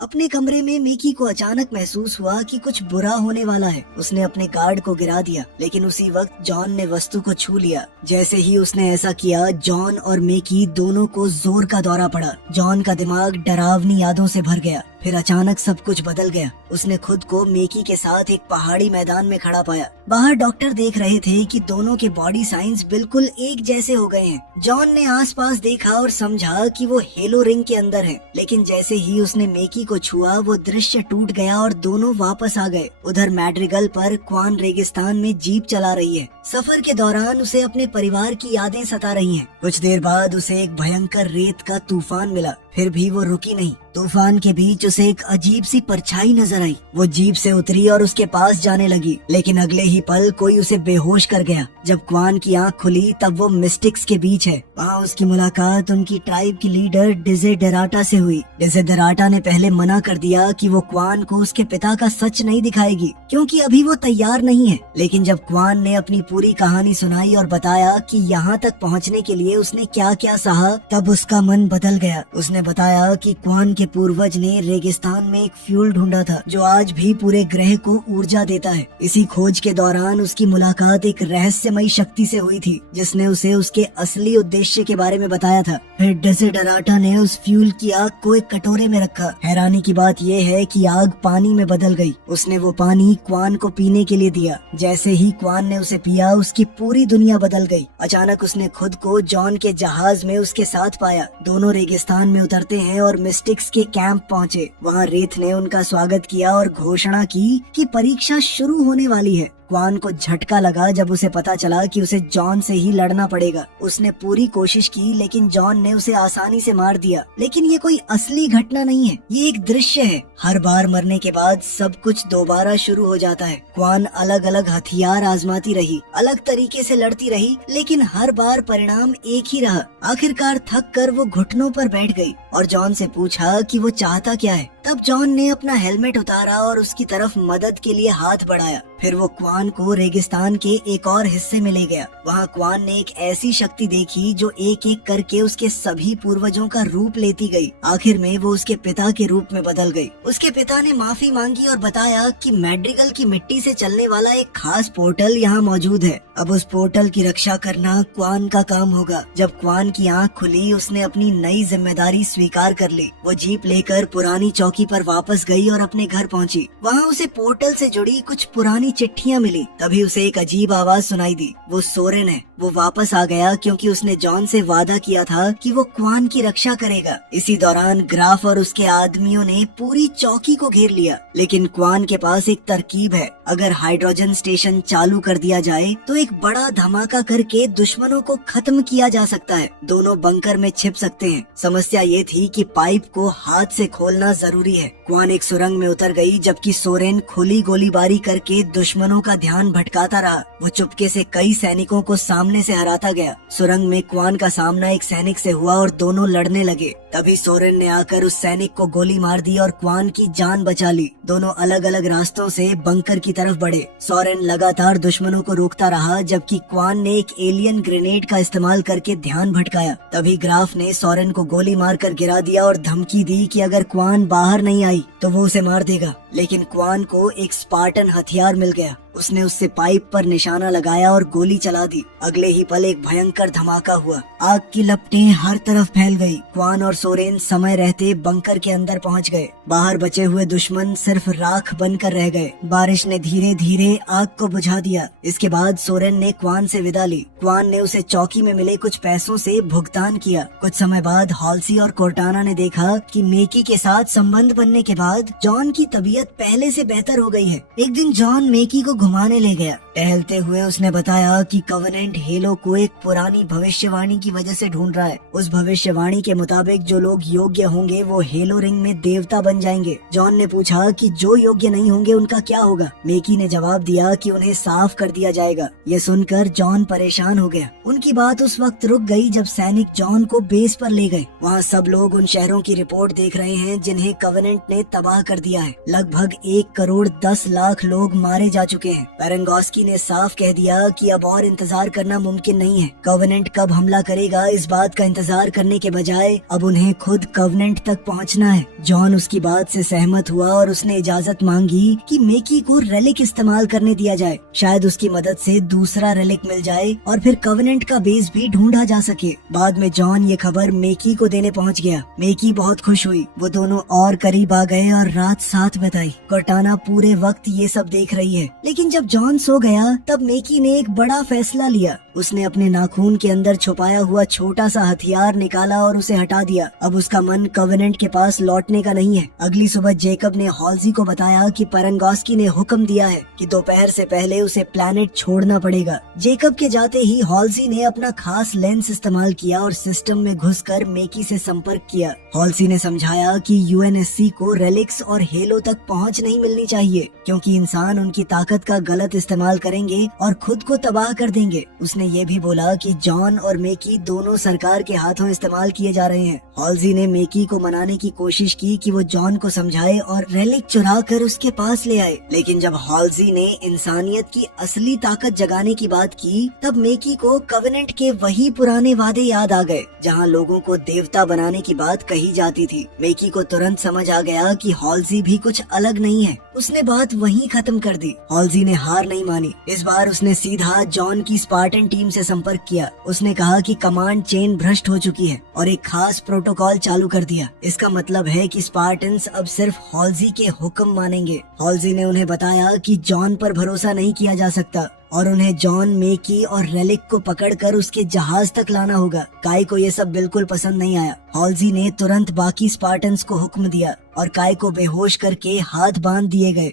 अपने कमरे में मिकी को अचानक महसूस हुआ कि कुछ बुरा होने वाला है। उसने अपने गार्ड को गिरा दिया, लेकिन उसी वक्त जॉन ने वस्तु को छू लिया। जैसे ही उसने ऐसा किया, जॉन और मिकी दोनों को जोर का दौरा पड़ा। जॉन का दिमाग डरावनी यादों से भर गया। फिर अचानक सब कुछ बदल गया। उसने खुद को मिकी के साथ एक पहाड़ी मैदान में खड़ा पाया। बाहर डॉक्टर देख रहे थे कि दोनों के बॉडी साइंस बिल्कुल एक जैसे हो गए हैं। जॉन ने आसपास देखा और समझा कि वो हेलो रिंग के अंदर है, लेकिन जैसे ही उसने मिकी को छुआ वो दृश्य टूट गया और दोनों वापस आ गए। उधर मैड्रिगल पर क्वान रेगिस्तान में जीप चला रही है। सफर के दौरान उसे अपने परिवार की यादें सता रही हैं। कुछ देर बाद उसे एक भयंकर रेत का तूफान मिला, फिर भी वो रुकी नहीं। तूफान के बीच उसे एक अजीब सी परछाई नजर आई। वो जीप से उतरी और उसके पास जाने लगी, लेकिन अगले ही पल कोई उसे बेहोश कर गया। जब क्वान की आंख खुली तब वो मिस्टिक्स के बीच है। वहाँ उसकी मुलाकात उनकी ट्राइब की लीडर डिजेडेराटा से हुई। डिजेडेराटा ने पहले मना कर दिया कि वो क्वान को उसके पिता का सच नहीं दिखाएगी, क्योंकि अभी वो तैयार नहीं है। लेकिन जब क्वान ने अपनी पूरी कहानी सुनाई और बताया कि यहाँ तक पहुँचने के लिए उसने क्या क्या सहा, तब उसका मन बदल गया। उसने बताया कि क्वान के पूर्वज ने रेगिस्तान में एक फ्यूल ढूंढा था जो आज भी पूरे ग्रह को ऊर्जा देता है। इसी खोज के दौरान उसकी मुलाकात एक रहस्यमयी शक्ति से हुई थी, जिसने उसे उसके असली उद्देश्य के बारे में बताया था। फिर डिजेडेराटा ने उस फ्यूल की आग को एक कटोरे में रखा। हैरानी की बात यह है कि आग पानी में बदल गई। उसने वो पानी क्वान को पीने के लिए दिया। जैसे ही क्वान ने उसे पिया, उसकी पूरी दुनिया बदल गई। अचानक उसने खुद को जॉन के जहाज में उसके साथ पाया। दोनों रेगिस्तान में उतरते हैं और मिस्टिक्स के कैंप पहुँचे। वहाँ रेत ने उनका स्वागत किया और घोषणा की कि परीक्षा शुरू होने वाली है। क्वान को झटका लगा जब उसे पता चला कि उसे जॉन से ही लड़ना पड़ेगा। उसने पूरी कोशिश की, लेकिन जॉन ने उसे आसानी से मार दिया। लेकिन ये कोई असली घटना नहीं है, ये एक दृश्य है। हर बार मरने के बाद सब कुछ दोबारा शुरू हो जाता है। क्वान अलग अलग हथियार आजमाती रही, अलग तरीके से लड़ती रही, लेकिन हर बार परिणाम एक ही रहा। आखिरकार थक कर वो घुटनों पर बैठ गई और जॉन से पूछा कि वो चाहता क्या है। तब जॉन ने अपना हेलमेट उतारा और उसकी तरफ मदद के लिए हाथ बढ़ाया। फिर वो क्वान को रेगिस्तान के एक और हिस्से में ले गया। वहाँ क्वान ने एक ऐसी शक्ति देखी जो एक एक करके उसके सभी पूर्वजों का रूप लेती गई। आखिर में वो उसके पिता के रूप में बदल गई। उसके पिता ने माफी मांगी और बताया कि मैड्रिगल की मिट्टी से चलने वाला एक खास पोर्टल यहाँ मौजूद है। अब उस पोर्टल की रक्षा करना क्वान का काम होगा। जब क्वान की आँख खुली, उसने अपनी नई जिम्मेदारी स्वीकार कर ली। वो जीप लेकर पुरानी चौकी पर वापस गई और अपने घर पहुंची। वहाँ उसे पोर्टल से जुड़ी कुछ पुरानी चिट्ठियाँ मिली। तभी उसे एक अजीब आवाज सुनाई दी। वो सोरेन है। वो वापस आ गया क्योंकि उसने जॉन से वादा किया था कि वो क्वान की रक्षा करेगा। इसी दौरान ग्राफ और उसके आदमियों ने पूरी चौकी को घेर लिया, लेकिन क्वान के पास एक तरकीब है। अगर हाइड्रोजन स्टेशन चालू कर दिया जाए तो एक बड़ा धमाका करके दुश्मनों को खत्म किया जा सकता है। दोनों बंकर में छिप सकते हैं। समस्या ये थी कि पाइप को हाथ से खोलना जरूरी है। क्वान एक सुरंग में उतर गई, जबकि सोरेन खुली गोलीबारी करके दुश्मनों का ध्यान भटकाता रहा। वो चुपके से कई सैनिकों को सामने से हराता गया। सुरंग में क्वान का सामना एक सैनिक से हुआ और दोनों लड़ने लगे। तभी सोरेन ने आकर उस सैनिक को गोली मार दी और क्वान की जान बचा ली। दोनों अलग अलग रास्तों से बंकर की तरफ बढ़े। सोरेन लगातार दुश्मनों को रोकता रहा, जबकि क्वान ने एक एलियन ग्रेनेड का इस्तेमाल करके ध्यान भटकाया। तभी ग्राफ ने सोरेन को गोली मारकर गिरा दिया और धमकी दी कि अगर क्वान बाहर नहीं आई तो वो उसे मार देगा। लेकिन क्वान को एक स्पार्टन हथियार मिल गया। उसने उससे पाइप पर निशाना लगाया और गोली चला दी। अगले ही पल एक भयंकर धमाका हुआ। आग की लपटें हर तरफ फैल गई। क्वान और सोरेन समय रहते बंकर के अंदर पहुंच गए। बाहर बचे हुए दुश्मन सिर्फ राख बनकर रह गए। बारिश ने धीरे धीरे आग को बुझा दिया। इसके बाद सोरेन ने क्वान से विदा ली। क्वान ने उसे चौकी में मिले कुछ पैसों से भुगतान किया। कुछ समय बाद हॉल्सी और कोर्टाना ने देखा कि मेकी के साथ संबंध बनने के बाद जॉन की तबीयत पहले से बेहतर हो गई है। एक दिन जॉन मेकी को घुमाने ले गया। टहलते हुए उसने बताया कि कवेनेंट हेलो को एक पुरानी भविष्यवाणी की वजह से ढूंढ रहा है। उस भविष्यवाणी के मुताबिक जो लोग योग्य होंगे वो हेलो रिंग में देवता बन जाएंगे। जॉन ने पूछा कि जो योग्य नहीं होंगे उनका क्या होगा। मेकी ने जवाब दिया कि उन्हें साफ कर दिया जाएगा। ये सुनकर जॉन परेशान हो गया। उनकी बात उस वक्त रुक गई जब सैनिक जॉन को बेस पर ले गए। वहाँ सब लोग उन शहरों की रिपोर्ट देख रहे हैं जिन्हें कवेनेंट ने तबाह कर दिया है। लगभग 1,10,00,000 लोग मारे जा चुके हैं। पेरेंगोस्की ने साफ कह दिया कि अब और इंतजार करना मुमकिन नहीं है। कवेनेंट कब हमला करेगा इस बात का इंतजार करने के बजाय अब उन्हें खुद कवेनेंट तक पहुंचना है। जॉन उसकी बात से सहमत हुआ और उसने इजाजत मांगी कि मेकी को रेलिक इस्तेमाल करने दिया जाए। शायद उसकी मदद से दूसरा रेलिक मिल जाए और फिर कवेनेंट का बेस भी ढूंढा जा सके। बाद में जॉन ये खबर मेकी को देने पहुंच गया। मेकी बहुत खुश हुई। वो दोनों और करीब आ गए और रात साथ बिताई। कोर्टाना पूरे वक्त ये सब देख रही है। लेकिन जब जॉन सो गया तब मेकी ने एक बड़ा फैसला लिया। उसने अपने नाखून के अंदर छुपाया हुआ छोटा सा हथियार निकाला और उसे हटा दिया। अब उसका मन कवेनेंट के पास लौटने का नहीं है। अगली सुबह जेकब ने हॉल्सी को बताया कि पेरेंगोस्की ने हुक्म दिया है कि दोपहर से पहले उसे प्लैनेट छोड़ना पड़ेगा। जेकब के जाते ही हॉल्सी ने अपना खास लेंस इस्तेमाल किया और सिस्टम में घुसकर मेकी से संपर्क किया। हॉल्सी ने समझाया कि यूएनएससी को रेलिक्स और हेलो तक पहुंच नहीं मिलनी चाहिए, क्योंकि इंसान उनकी ताकत का गलत इस्तेमाल करेंगे और खुद को तबाह कर देंगे। उसने ये भी बोला कि जॉन और मेकी दोनों सरकार के हाथों इस्तेमाल किए जा रहे हैं। हॉल्सी ने मेकी को मनाने की कोशिश की कि वो जॉन को समझाए और रेलिक चुरा कर उसके पास ले आए। लेकिन जब हॉल्सी ने इंसानियत की असली ताकत जगाने की बात की तब मेकी को कवेनेंट के वही पुराने वादे याद आ गए जहाँ लोगों को देवता बनाने की बात कही जाती थी। मेकी को तुरंत समझ आ गया कि हॉल्सी भी कुछ अलग नहीं है। उसने बात वहीं खत्म कर दी। हॉल्सी ने हार नहीं मानी। इस बार उसने सीधा जॉन की स्पार्टन टीम से संपर्क किया। उसने कहा कि कमांड चेन भ्रष्ट हो चुकी है और एक खास प्रोटोकॉल चालू कर दिया। इसका मतलब है कि स्पार्टन्स अब सिर्फ हॉल्सी के हुक्म मानेंगे। हॉल्सी ने उन्हें बताया कि जॉन पर भरोसा नहीं किया जा सकता और उन्हें जॉन, मेकी और रेलिक को पकड़कर उसके जहाज तक लाना होगा। काई को ये सब बिल्कुल पसंद नहीं आया। हॉल्सी ने तुरंत बाकी स्पार्टन्स को हुक्म दिया और काई को बेहोश करके हाथ बांध दिए गए।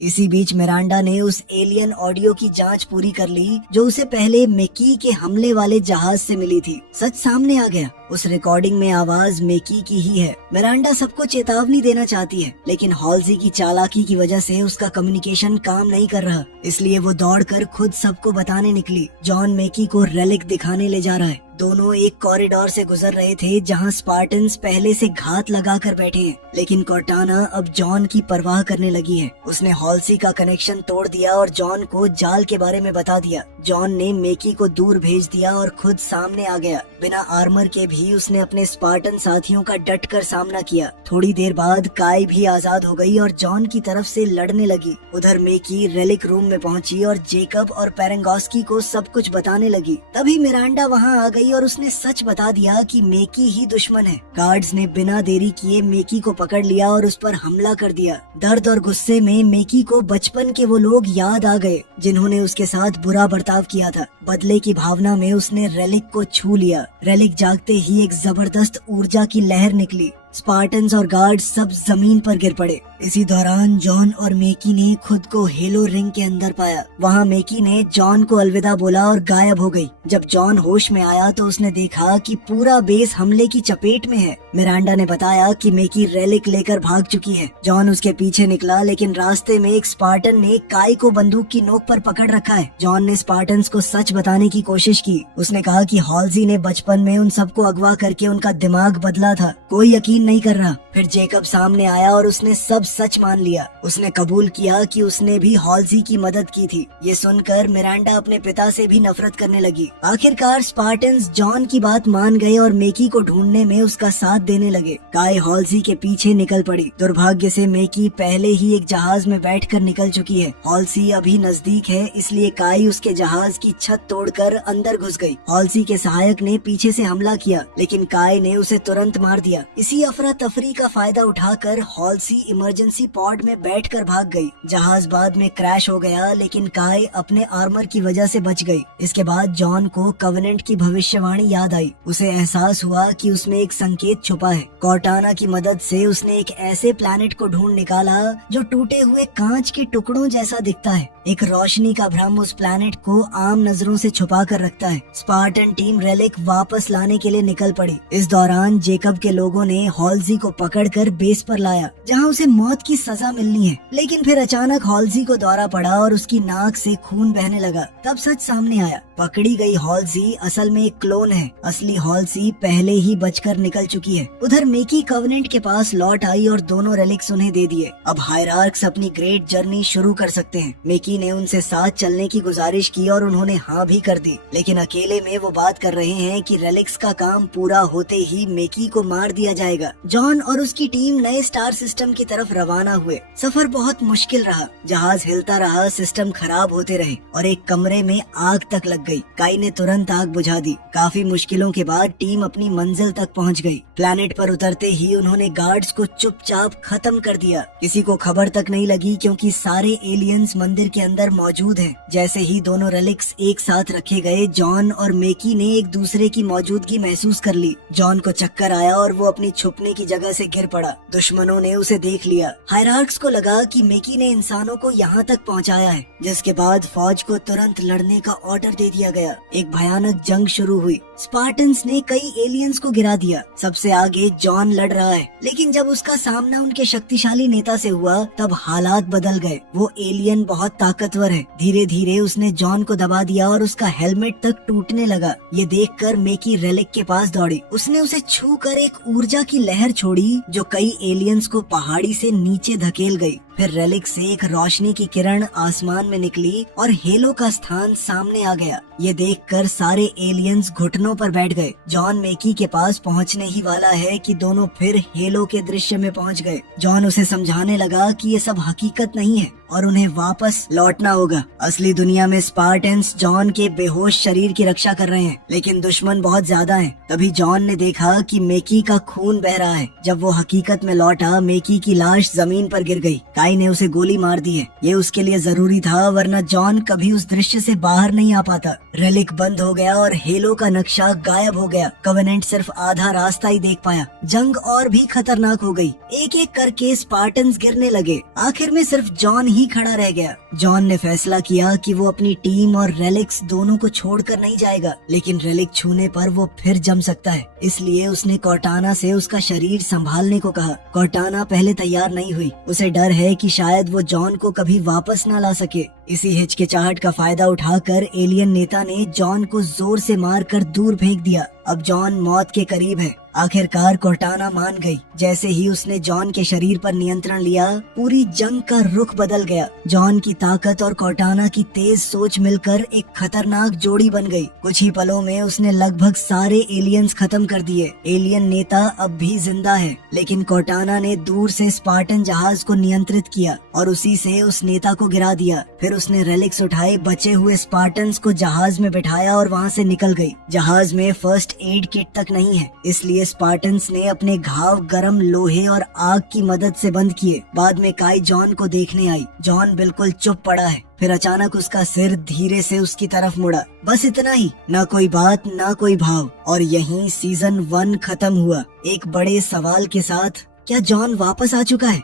इसी बीच मिरांडा ने उस एलियन ऑडियो की जांच पूरी कर ली जो उसे पहले मेकी के हमले वाले जहाज से मिली थी। सच सामने आ गया। उस रिकॉर्डिंग में आवाज मेकी की ही है। मिरांडा सबको चेतावनी देना चाहती है, लेकिन हॉल्सी की चालाकी की वजह से उसका कम्युनिकेशन काम नहीं कर रहा। इसलिए वो दौड़कर खुद सबको बताने निकली। जॉन मेकी को रेलिक दिखाने ले जा रहा है। दोनों एक कॉरिडोर से गुजर रहे थे जहां स्पार्टन्स पहले से घात लगाकर बैठे हैं, लेकिन कोर्टाना अब जॉन की परवाह करने लगी है। उसने हॉल्सी का कनेक्शन तोड़ दिया और जॉन को जाल के बारे में बता दिया। जॉन ने मेकी को दूर भेज दिया और खुद सामने आ गया। बिना आर्मर के भी उसने अपने स्पार्टन साथियों का डटकर सामना किया। थोड़ी देर बाद काई भी आजाद हो गई और जॉन की तरफ से लड़ने लगी। उधर मेकी रेलिक रूम में पहुंची और जेकब और पेरेंगोस्की को सब कुछ बताने लगी। तभी मिरांडा वहां आ गई और उसने सच बता दिया कि मेकी ही दुश्मन है। गार्ड्स ने बिना देरी किए मेकी को पकड़ लिया और उस पर हमला कर दिया। दर्द और गुस्से में मेकी को बचपन के वो लोग याद आ गए जिन्होंने उसके साथ बुरा बर्ताव बर्ताव किया था। बदले की भावना में उसने रेलिक को छू लिया। रेलिक जागते ही एक जबरदस्त ऊर्जा की लहर निकली। स्पार्टन्स और गार्ड्स सब जमीन पर गिर पड़े। इसी दौरान जॉन और मेकी ने खुद को हेलो रिंग के अंदर पाया। वहाँ मेकी ने जॉन को अलविदा बोला और गायब हो गई। जब जॉन होश में आया तो उसने देखा कि पूरा बेस हमले की चपेट में है। मिरांडा ने बताया कि मेकी रेलिक लेकर भाग चुकी है। जॉन उसके पीछे निकला, लेकिन रास्ते में एक स्पार्टन ने काई को बंदूक की नोक पर पकड़ रखा है। जॉन ने स्पार्टन्स को सच बताने की कोशिश की। उसने कहा कि हॉल्जी ने बचपन में उन सबको अगवा करके उनका दिमाग बदला था। कोई यकीन नहीं कर रहा। फिर जेकब सामने आया और उसने सब सच मान लिया। उसने कबूल किया कि उसने भी हॉल्जी की मदद की थी। ये सुनकर मिरांडा अपने पिता से भी नफरत करने लगी। आखिरकार स्पार्टन्स जॉन की बात मान गए और मेकी को ढूंढने में उसका साथ देने लगे। काई हॉल्जी के पीछे निकल पड़ी। दुर्भाग्य से मेकी पहले ही एक जहाज में बैठकर निकल चुकी है। हॉल्जी अभी नजदीक है, इसलिए काई उसके जहाज की छत तोड़कर अंदर घुस गई। हॉल्जी के सहायक ने पीछे से हमला किया, लेकिन काई ने उसे तुरंत मार दिया। इसी अफरा तफरी का फायदा उठाकर हॉल्जी इमरजेंसी पॉड में बैठकर भाग गई। जहाज बाद में क्रैश हो गया, लेकिन काई अपने आर्मर की वजह से बच गई। इसके बाद जॉन को कवेनेंट की भविष्यवाणी याद आई। उसे एहसास हुआ कि उसमें एक संकेत छुपा है। कॉर्टाना की मदद से उसने एक ऐसे प्लैनेट को ढूंढ निकाला जो टूटे हुए कांच के टुकड़ों जैसा दिखता है। एक रोशनी का भ्रम उस प्लैनेट को आम नजरों से छुपा कर रखता है। स्पार्टन टीम रेलिक वापस लाने के लिए निकल पड़ी। इस दौरान जेकब के लोगों ने हॉल्जी को पकड़कर बेस पर लाया, जहां उसे मौत की सजा मिलनी है। लेकिन फिर अचानक हॉल्जी को दौरा पड़ा और उसकी नाक से खून बहने लगा। तब सच सामने आया। पकड़ी गई हॉल्जी असल में एक क्लोन है। असली हॉल्जी पहले ही बचकर निकल चुकी है। उधर मेकी कवेनेंट के पास लौट आई और दोनों रेलिक्स उन्हें दे दिए। अब हायरार्क्स अपनी ग्रेट जर्नी शुरू कर सकते हैं। मेकी ने उनसे साथ चलने की गुजारिश की और उन्होंने हाँ भी कर दी, लेकिन अकेले में वो बात कर रहे हैं कि रेलिक्स का काम पूरा होते ही मेकी को मार दिया जाएगा। जॉन और उसकी टीम नए स्टार सिस्टम की तरफ रवाना हुए। सफर बहुत मुश्किल रहा। जहाज हिलता रहा, सिस्टम खराब होते रहे और एक कमरे में आग तक लग गई। काई ने तुरंत आग बुझा दी। काफी मुश्किलों के बाद टीम अपनी मंजिल तक पहुंच गई। प्लैनेट पर उतरते ही उन्होंने गार्ड्स को चुपचाप खत्म कर दिया। किसी को खबर तक नहीं लगी, क्योंकि सारे एलियंस मंदिर के अंदर मौजूद हैं। जैसे ही दोनों रेलिक्स एक साथ रखे गए, जॉन और मेकी ने एक दूसरे की मौजूदगी महसूस कर ली। जॉन को चक्कर आया और वो अपनी छुपने की जगह से गिर पड़ा। दुश्मनों ने उसे देख लिया। हायरार्क्स को लगा कि मेकी ने इंसानों को यहाँ तक पहुँचाया है, जिसके बाद फौज को तुरंत लड़ने का ऑर्डर दे दिया गया। एक भयानक जंग शुरू हुई। स्पार्टन्स ने कई एलियंस को गिरा दिया। सबसे आगे जॉन लड़ रहा है, लेकिन जब उसका सामना उनके शक्तिशाली नेता से हुआ तब हालात बदल गए। वो एलियन बहुत ताकतवर है। धीरे धीरे उसने जॉन को दबा दिया और उसका हेलमेट तक टूटने लगा। ये देखकर मेकी रेलिक के पास दौड़ी। उसने उसे छू कर एक ऊर्जा की लहर छोड़ी जो कई एलियंस को पहाड़ी से नीचे धकेल गई। फिर रेलिक से एक रोशनी की किरण आसमान में निकली और हेलो का स्थान सामने आ गया। ये देखकर सारे एलियंस घुटनों पर बैठ गए। जॉन मेकी के पास पहुंचने ही वाला है कि दोनों फिर हेलो के दृश्य में पहुंच गए। जॉन उसे समझाने लगा कि ये सब हकीकत नहीं है और उन्हें वापस लौटना होगा। असली दुनिया में स्पार्टन्स जॉन के बेहोश शरीर की रक्षा कर रहे हैं, लेकिन दुश्मन बहुत ज्यादा हैं। तभी जॉन ने देखा कि मेकी का खून बह रहा है। जब वो हकीकत में लौटा, मेकी की लाश जमीन पर गिर गई। काई ने उसे गोली मार दी है। ये उसके लिए जरूरी था, वरना जॉन कभी उस दृश्य से बाहर नहीं आ पाता। रेलिक बंद हो गया और हेलो का नक्शा गायब हो गया। कवेनेंट सिर्फ आधा रास्ता ही देख पाया। जंग और भी खतरनाक हो गई। एक एक करके स्पार्टन्स गिरने लगे। आखिर में सिर्फ जॉन ही खड़ा रह गया। जॉन ने फैसला किया कि वो अपनी टीम और रेलिक्स दोनों को छोड़कर नहीं जाएगा, लेकिन रेलिक छूने पर वो फिर जम सकता है। इसलिए उसने कॉर्टाना से उसका शरीर संभालने को कहा। कॉर्टाना पहले तैयार नहीं हुई। उसे डर है कि शायद वो जॉन को कभी वापस न ला सके। इसी हिचकिचाहट का फायदा उठाकर एलियन नेता ने जॉन को जोर से मारकर दूर फेंक दिया। अब जॉन मौत के करीब है। आखिरकार कॉर्टाना मान गई। जैसे ही उसने जॉन के शरीर पर नियंत्रण लिया, पूरी जंग का रुख बदल गया। जॉन की ताकत और कॉर्टाना की तेज सोच मिलकर एक खतरनाक जोड़ी बन गई। कुछ ही पलों में उसने लगभग सारे एलियंस खत्म कर दिए। एलियन नेता अब भी जिंदा है, लेकिन कॉर्टाना ने दूर से स्पार्टन जहाज को नियंत्रित किया और उसी से उस नेता को गिरा दिया। फिर उसने रेलिक्स उठाए, बचे हुए स्पार्टन्स को जहाज में बिठाया और वहाँ से निकल गई। जहाज में फर्स्ट फर्स्ट एड किट तक नहीं है, इसलिए स्पार्टन्स ने अपने घाव गर्म लोहे और आग की मदद से बंद किए। बाद में काई जॉन को देखने आई। जॉन बिल्कुल चुप पड़ा है। फिर अचानक उसका सिर धीरे से उसकी तरफ मुड़ा। बस इतना ही, ना कोई बात ना कोई भाव। और यहीं सीजन 1 खत्म हुआ, एक बड़े सवाल के साथ। क्या जॉन वापस आ चुका है?